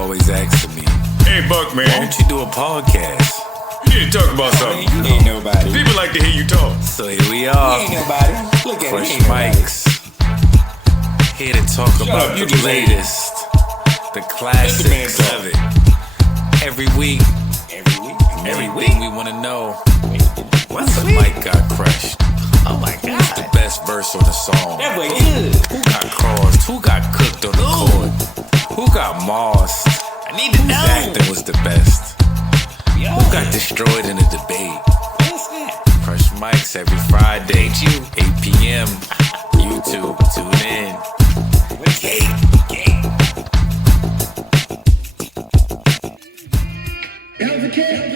always asking me, hey, Buck, man. why don't you do a podcast? You need to talk about something. Man, you ain't nobody. People like to hear you talk. So here we are, You ain't nobody. Look at Fresh it. Mics, here to talk about you the just- latest, the man classics talk. of it. Every week, everything we want to know. What's the mic got crushed? Oh my Who's God. the best verse on the song? That way good. Who got crossed? Who got cooked on the court? Who got mossed? I need to Whose know. acting was the best? Yo, Who got destroyed in a debate? what's that? Fresh Mics every Friday, 8 p.m. YouTube, tune in.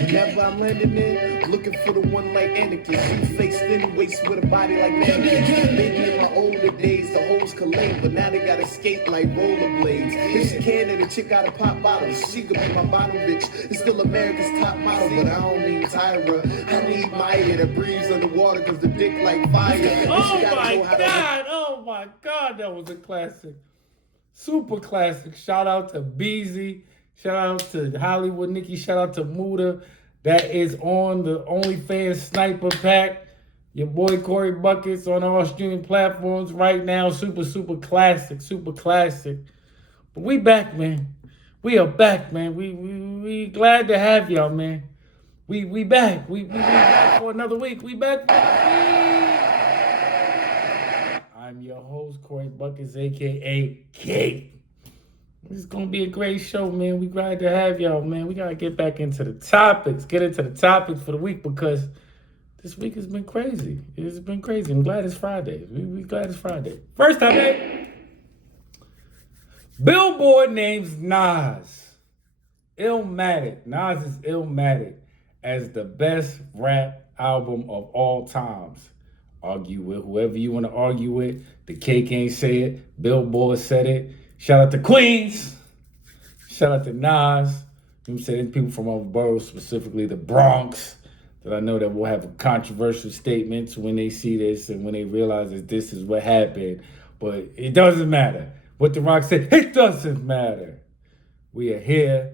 Whenever I'm landing in, looking for the one like Anakin. She face thin waist with a body like mannequin. Maybe in my older days, the hoes could lane, but now they gotta skate like rollerblades. If she can, then the chick gotta pop bottles. She could be my bottom bitch. It's still America's top model, but I don't need Tyra. I need Maya that breathes underwater, cause the dick like fire. Oh my God, that was a classic. Super classic. Shout out to Beezy. Shout out to Hollywood Nikki. Shout out to Muda. That is on the OnlyFans Sniper Pack. Your boy Korey Buckets on all streaming platforms right now. Super classic. Super classic. But we back, man. We are back, man. We glad to have y'all, man. We back. We back for another week. We back for I'm your host, Korey Buckets, a.k.a. Kate. It's going to be a great show, man. We glad to have y'all, man. We got to get back into the topics. Get into the topics for the week because this week has been crazy. It's been crazy. I'm glad it's Friday. We glad it's Friday. First topic. Billboard names Nas. Illmatic. Nas is Illmatic as the best rap album of all times. Argue with whoever you want to argue with. The K can't say it. Billboard said it. Shout out to Queens. Shout out to Nas. You know what I'm saying? People from other boroughs, specifically the Bronx, that I know that will have controversial statements when they see this and when they realize that this is what happened. But it doesn't matter. What The Rock said, it doesn't matter. We are here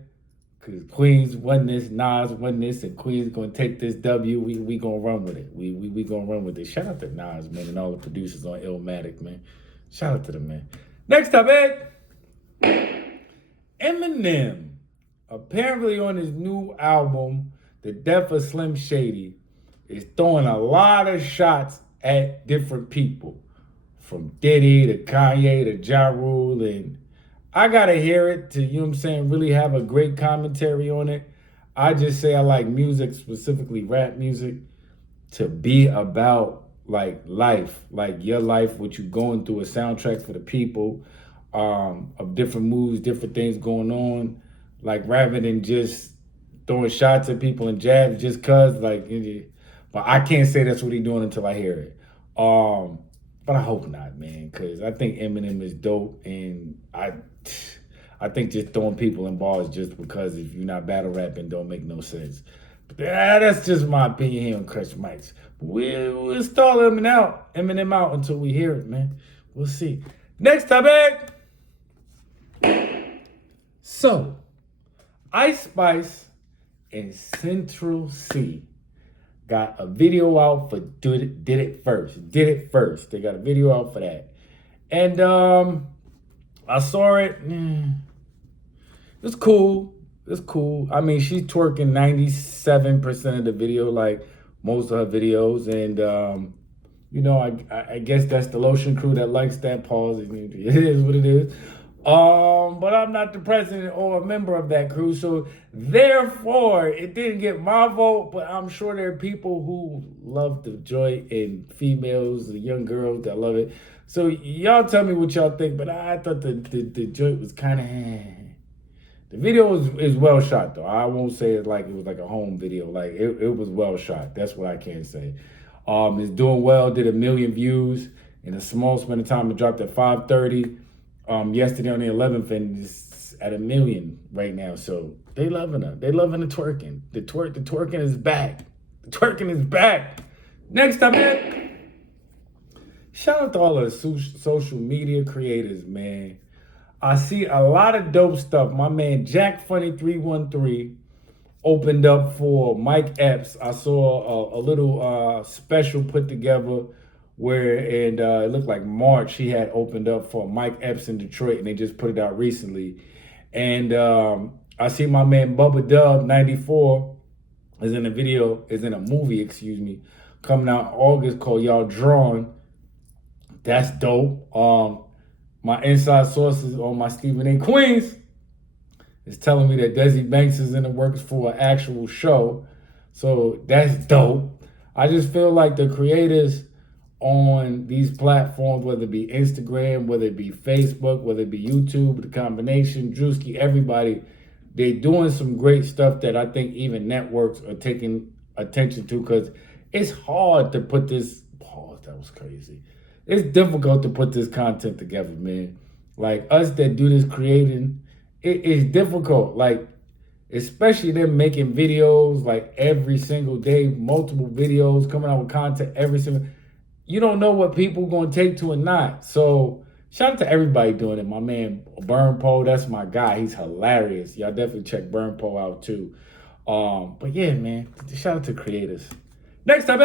because Queens won this, Nas won this, and Queens is going to take this W. We going to run with it. We going to run with it. Shout out to Nas, man, and all the producers on Illmatic, man. Shout out to them, man. Next topic. Eminem, apparently on his new album, The Death of Slim Shady, is throwing a lot of shots at different people. From Diddy to Kanye to Ja Rule, and I gotta hear it to, you know what I'm saying, really have a great commentary on it. I just say I like music, specifically rap music, to be about like life, like your life, what you going through, a soundtrack for the people, of different moods, different things going on, like rather than just throwing shots at people and jabs just cause, like, but I can't say that's what he's doing until I hear it. But I hope not, man, because I think Eminem is dope, and I think just throwing people in bars just because if you're not battle rapping don't make no sense. But that's just my opinion here on Fresh Mics. We'll stall Eminem out until we hear it, man. We'll see. Next topic. So, Ice Spice and Central C got a video out for Did It First. They got a video out for that. And I saw it. It's cool. I mean, she's twerking 97% of the video, like most of her videos. And, you know, I guess that's the Lotion crew that likes that pause. It is what it is. But I'm not the president or a member of that crew, so therefore it didn't get my vote, but I'm sure there are people who love the joint and females, the young girls that love it. So y'all tell me what y'all think, but I thought the joint was kind of... The video is well shot, though. I won't say it was like a home video. Like, it was well shot. That's what I can say. It's doing well, did 1 million views in a small span of time. It dropped at 5:30. Yesterday on the 11th, and it's at 1 million right now. So they loving her. They loving the twerking. The twerking is back. The twerking is back. Next up, man. Shout out to all the social media creators, man. I see a lot of dope stuff. My man Jack Funny 313 opened up for Mike Epps. I saw a little special put together where it looked like March he had opened up for Mike Epps in Detroit, and they just put it out recently. And I see my man Bubba Dub 94 is in a movie, coming out in August called Y'all Drawn. That's dope. My inside sources on my Stephen A. Queens is telling me that Desi Banks is in the works for an actual show. So that's dope. I just feel like the creators on these platforms, whether it be Instagram, whether it be Facebook, whether it be YouTube, the combination, Drewski, everybody, they're doing some great stuff that I think even networks are taking attention to, because it's hard to put this, that was crazy. It's difficult to put this content together, man. Like us that do this creating, it's difficult. Like, especially them making videos like every single day, multiple videos, coming out with content every single. You don't know what people gonna take to or not. So shout out to everybody doing it. My man Burn Poe, that's my guy. He's hilarious. Y'all definitely check Burn Poe out too. But yeah, man, shout out to creators. Next up,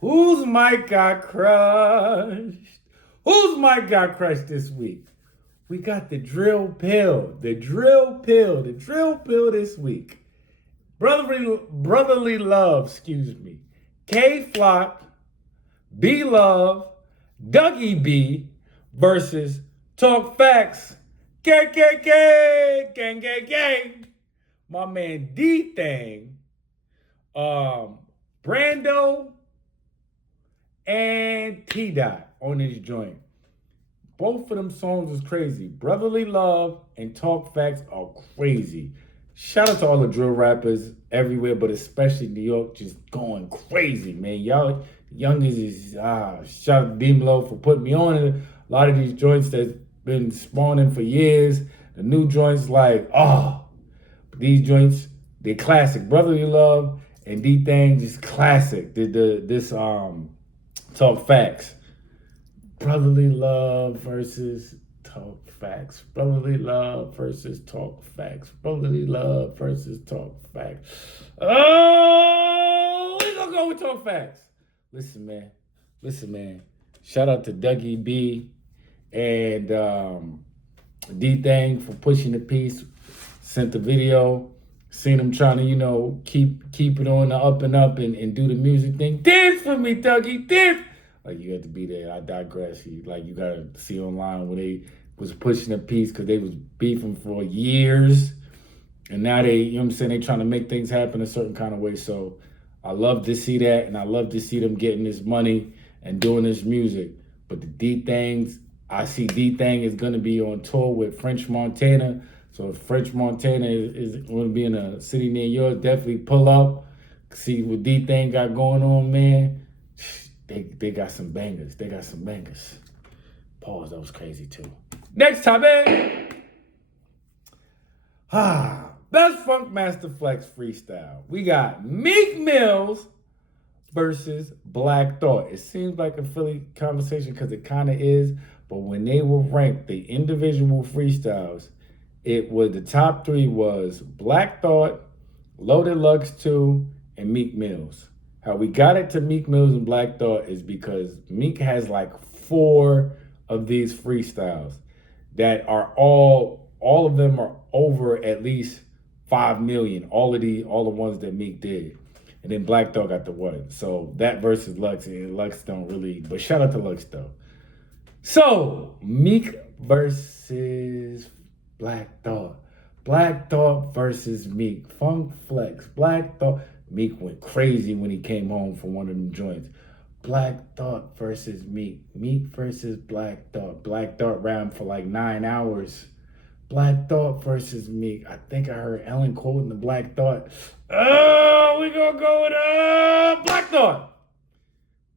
whose mic got crushed? Whose mic got crushed this week? We got the drill pill this week. Brotherly Love, K-Flock, B-Love, Dougie B versus Talk Facts, KKK, gang. My man D-Thang, Bando, and T-Dot on this joint. Both of them songs is crazy. Brotherly Love and Talk Facts are crazy. Shout out to all the drill rappers everywhere, but especially New York, just going crazy, man. Y'all youngest is, shout out to D-Lo for putting me on it. A lot of these joints that's been spawning for years. The new joints these joints, they're classic. Brotherly Love and D-Thang, just classic. This Talk Facts. Brotherly Love versus Talk Facts. Brotherly Love versus Talk Facts. Brotherly Love versus Talk Facts. Oh, we gonna go with Talk Facts. Listen, man. Shout out to Dougie B and D-Thang for pushing the piece. Sent the video. Seen him trying to, keep it on the up and up and do the music thing. Dance for me, Dougie. Dance. Like, you had to be there. I digress. You got to see online where they was pushing a piece because they was beefing for years. And now they trying to make things happen a certain kind of way. So I love to see that, and I love to see them getting this money and doing this music. But the D-Thangs, I see D-Thang is going to be on tour with French Montana. So if French Montana is going to be in a city near yours, definitely pull up. See what D-Thang got going on, man. They got some bangers. Pause, that was crazy too. Next topic. Best Funkmaster Flex freestyle. We got Meek Mills versus Black Thought. It seems like a Philly conversation because it kind of is, but when they were ranked, the individual freestyles, it was the top three was Black Thought, Loaded Lux 2, and Meek Mills. How we got it to Meek Mills and Black Thought is because Meek has like 4 of these freestyles that are all of them are over at least 5 million. All the ones that Meek did. And then Black Thought got the 1. So that versus Lux, and Lux don't really, but shout out to Lux though. So Meek versus Black Thought. Black Thought versus Meek. Funk Flex. Black Thought. Meek went crazy when he came home from one of them joints. Black Thought versus Meek. Meek versus Black Thought. Black Thought rhymed for like 9 hours. Black Thought versus Meek. I think I heard Ellen quoting the Black Thought. Oh, we gonna go with Black Thought.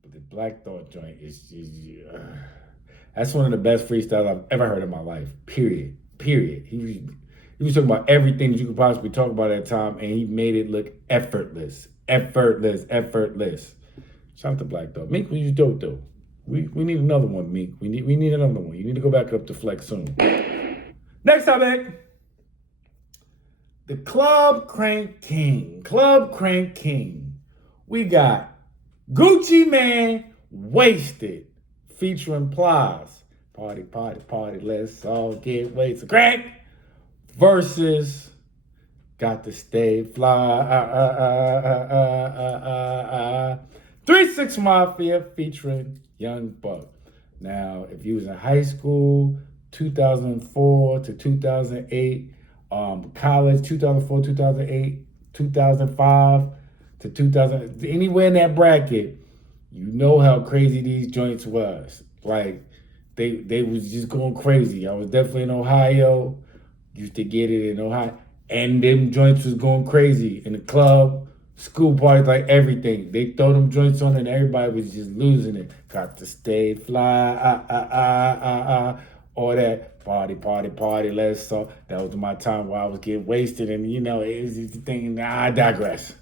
But the Black Thought joint is that's one of the best freestyles I've ever heard in my life. Period. He was talking about everything that you could possibly talk about at that time, and he made it look effortless. Shout out to Black Thought. Meek was dope though. We need another one, Meek. We need another one. You need to go back up to flex soon. Next topic. The Club Crank King. Club Crank King. We got Gucci Man Wasted featuring Plies. Party, party, party, let's all get wasted. Crank versus Got to Stay Fly. 3-6 Mafia featuring Young Buck. Now, if you was in high school, 2004 to 2008, college, 2004, 2008, 2005 to 2000, anywhere in that bracket, you know how crazy these joints was. Like, they was just going crazy. I was definitely in Ohio, used to get it in Ohio, and them joints was going crazy in the club, school parties, like everything. They throw them joints on and everybody was just losing it. Got to stay fly, all that party, party, party. Let's so that was my time where I was getting wasted, and you know it was just the thing. I digress.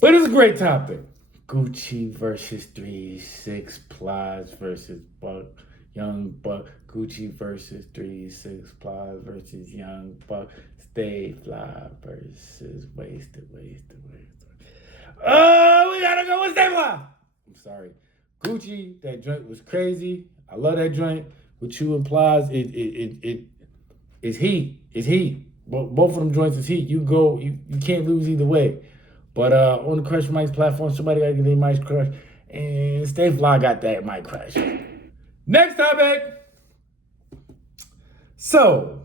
But it's a great topic. Gucci versus 3-6 Plies versus Buck, Young Buck. Gucci versus 3-6 Plies versus Young Buck. Stay Fly versus Wasted. Oh, we gotta go with Stay Fly. I'm sorry. Gucci, that joint was crazy. I love that joint. What you and Plies, it's heat. It's heat. Both of them joints is heat. You can't lose either way. But on the Crush Mike's platform, somebody gotta get their mics crushed. And Stay Fly got that mic crush. Next topic. So,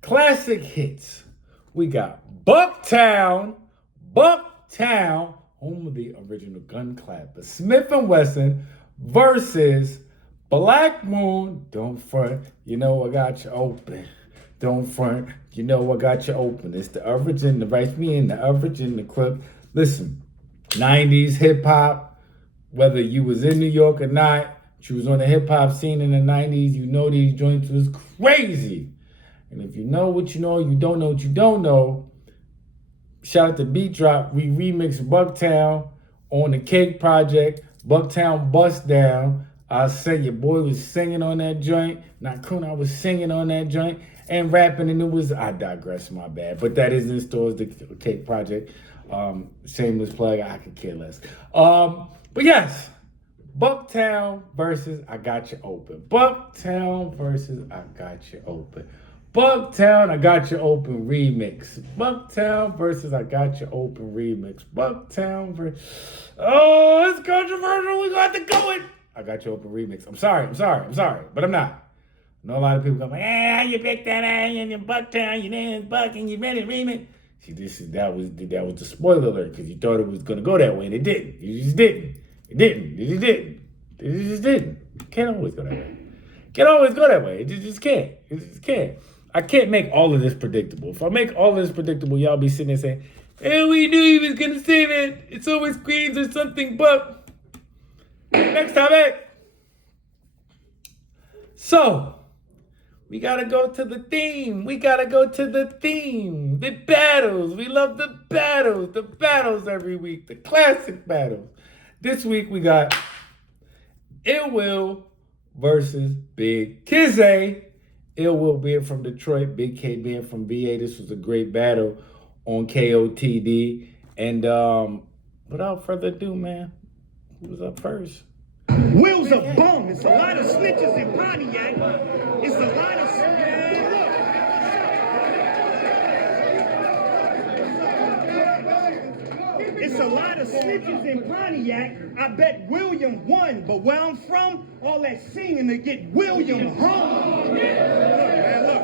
classic hits. We got Bucktown, home of the original gun clapper, Smiff and Wesson versus Black Moon, Don't Front, You Know I Got You Open. Don't front, you know I got you open. It's the origin, the rice me in the origin, the clip. Listen, 90s hip hop, whether you was in New York or not, you was on the hip hop scene in the 90s, you know these joints was crazy. And if you know what you know, you don't know what you don't know, shout out to Beat Drop. We remixed Bucktown on the Cake Project, Bucktown Bust Down. I said your boy was singing on that joint. Not Kuna, I was singing on that joint and rapping, and it was, I digress, my bad. But that is in stores, the Cake Project. Shameless plug, I could care less. But yes, Bucktown versus I Got You Open. Bucktown versus I Got You Open. Bucktown, I Got You Open remix. Bucktown versus I Got You Open remix. Bucktown versus, oh, it's controversial. We got to go it. I Got You Open remix. I'm sorry, but I'm not. I know a lot of people go, you picked that and you Bucktown, you didn't Buck, and you made it remix. See, that was the spoiler alert, because you thought it was gonna go that way, and it didn't. It just didn't. It just didn't. Can't always go that way. It just can't. I can't make all of this predictable. If I make all of this predictable, y'all be sitting there saying, hey, we knew he was gonna say that. It's always Queens or something, but next topic. So, we gotta go to the theme. The battles. We love the battles. The battles every week. The classic battles. This week we got Ill Will versus Big Kizzy. Ill Will being from Detroit, Big K being from BA. This was a great battle on KOTD. And without further ado, man, who was up first? Will's a bum. It's a lot of snitches in Pontiac. It's a lot of... It's a lot of snitches in Pontiac. I bet William won, but where I'm from, all that singing to get William home. Look, man, look.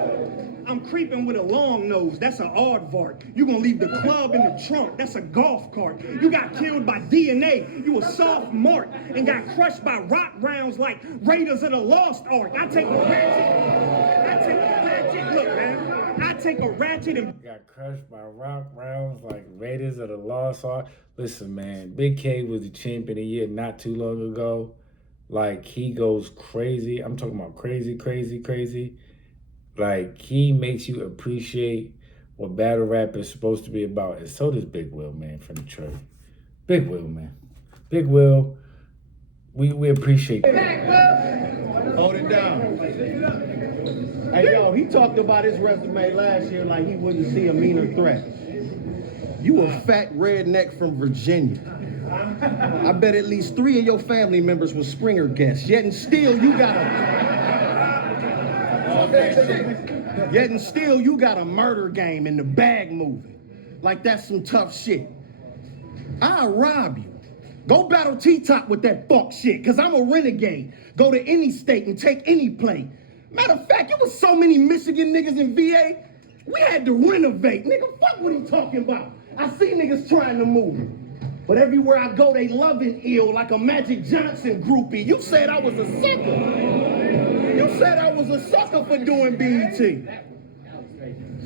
I'm creeping with a long nose. That's an aardvark. You gonna leave the club in the trunk. That's a golf cart. You got killed by DNA. You a soft mark and got crushed by rock rounds like Raiders of the Lost Ark. I take a ratchet. Look, man. I take a ratchet and got crushed by rock rounds like Raiders of the Lost Ark. Listen, man, Big K was the champion of the year not too long ago. Like, he goes crazy. I'm talking about crazy. Like, he makes you appreciate what battle rap is supposed to be about. And so does Big Will, man, from Detroit. Big Will, man. Big Will, We appreciate that. Hold it down. Hey, yo, he talked about his resume last year like he wouldn't see a meaner threat. You a fat redneck from Virginia. I bet at least 3 of your family members were Springer guests, yet and still you got a murder game in the bag moving. Like that's some tough shit. I'll rob you. Go battle T-Top with that fuck shit, cause I'm a renegade. Go to any state and take any plate. Matter of fact, it was so many Michigan niggas in VA, we had to renovate. Nigga, fuck what he talking about. I see niggas trying to move. But everywhere I go, they loving ill like a Magic Johnson groupie. You said I was a sucker. You said I was a sucker for doing BET.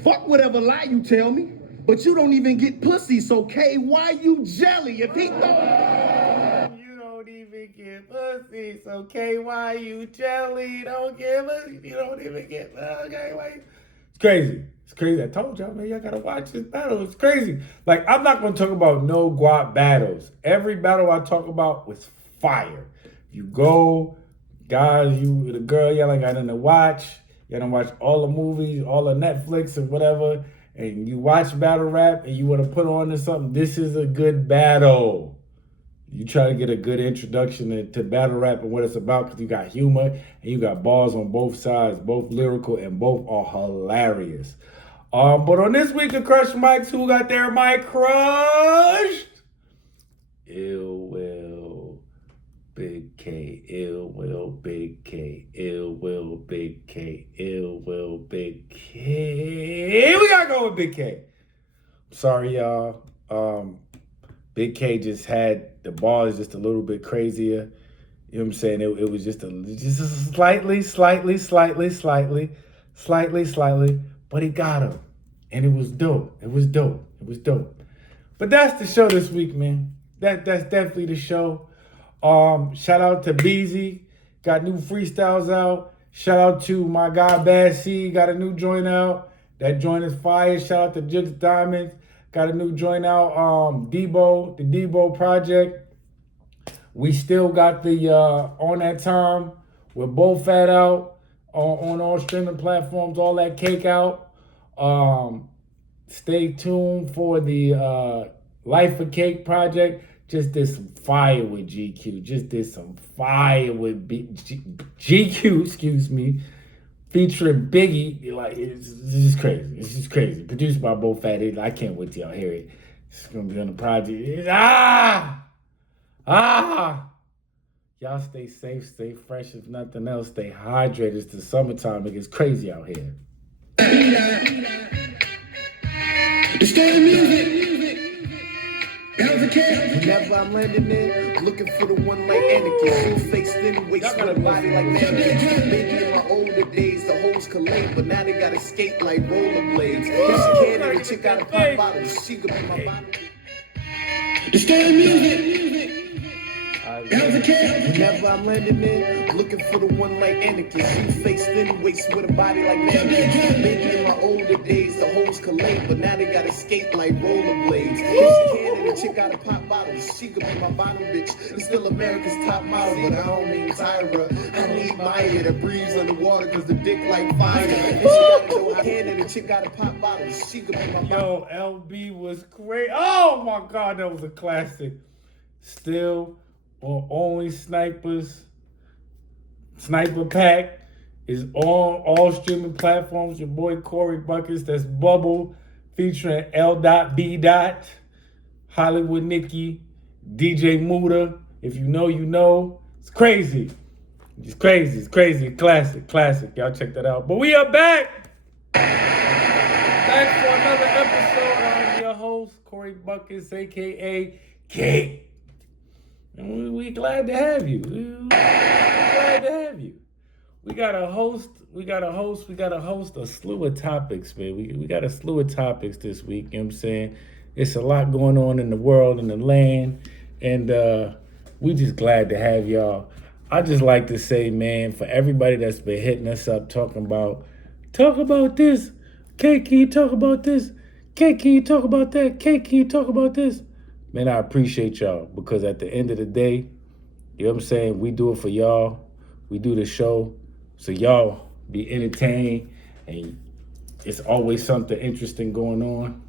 Fuck whatever lie you tell me. But you don't even get pussy, so K, why you jelly? If he thought... You don't even get pussy, so K, why you jelly? Don't give us, you don't even get, okay, wait. It's crazy. It's crazy. I told y'all, man, y'all gotta watch this battle. It's crazy. Like, I'm not gonna talk about no guap battles. Every battle I talk about was fire. You go, guys, the girl y'all got in the watch. You done watch all the movies, all the Netflix and whatever, and you watch battle rap and you want to put on to something, this is a good battle. You try to get a good introduction to battle rap and what it's about because you got humor and you got bars on both sides, both lyrical and both are hilarious. But on this week of Crush Mics, who got their mic crushed? Ill Will, Big K, Ill Will, Big K, Ill Will, Big K, Ill Will, Big K. We gotta go with Big K. Sorry, y'all. Big K just had the bars just a little bit crazier. You know what I'm saying? It was just slightly, but he got him. And it was dope. It was dope. But that's the show this week, man. That's definitely the show. Shout out to Beezy. Got new freestyles out. Shout out to my guy Bad C. Got a new joint out. That joint is fire. Shout out to Jukes Diamonds. Got a new joint out. Debo, the Debo Project. We still got the On That Time. We're both fat out on all streaming platforms. All that cake out. Stay tuned for the Life of Cake project. Just did some fire with GQ. Just did some fire with GQ, excuse me, featuring Biggie. Like, it's just crazy. It's just crazy. Produced by Bo Fat. I can't wait till y'all hear it. It's going to be on the project. Y'all stay safe, stay fresh. If nothing else, stay hydrated. It's the summertime. It gets crazy out here. It's still music. Whenever I'm landing in, looking for the one like Anakin. She face thin, waist with a body like mannequin. Maybe in my older days, the hoes could lay, but now they gotta skate like rollerblades. If she can, and the chick gotta pop bottles. She could be my bottle. It's still music. Whenever I'm landing in, looking for the one like Anakin. She face thin, waist with a body like mannequin. Maybe in my older days, the hoes could lay, but now they gotta skate like rollerblades. If she can, and the chick gotta pop bottles. She could be my bottom bitch. It's still America's top model, but I don't mean Tyra. I need Maya that breathes underwater, cause the dick like fire. And she gotta know I can, and the chick gotta pop bottles. She could be my Yo, LB was great. Oh my God, that was a classic. Still on Only Snipers. Sniper Pack is on all streaming platforms. Your boy Korey Buckets, that's Bubble, featuring L.B. Hollywood Nicky, DJ Muda. If you know, you know. It's crazy. It's crazy. Classic. Y'all check that out. But we are back. Back for another episode. I'm your host, Korey Buckets, a.k.a. K. And we glad to have you. We got a host a slew of topics, man. We got a slew of topics this week, you know what I'm saying? It's a lot going on in the world and the land, and we just glad to have y'all. I just like to say, man, for everybody that's been hitting us up, talk about this. K, can you talk about this? K, can you talk about that? K, can you talk about this? Man, I appreciate y'all, because at the end of the day, You know what I'm saying? We do it for y'all. We do the show so y'all be entertained, and it's always something interesting going on.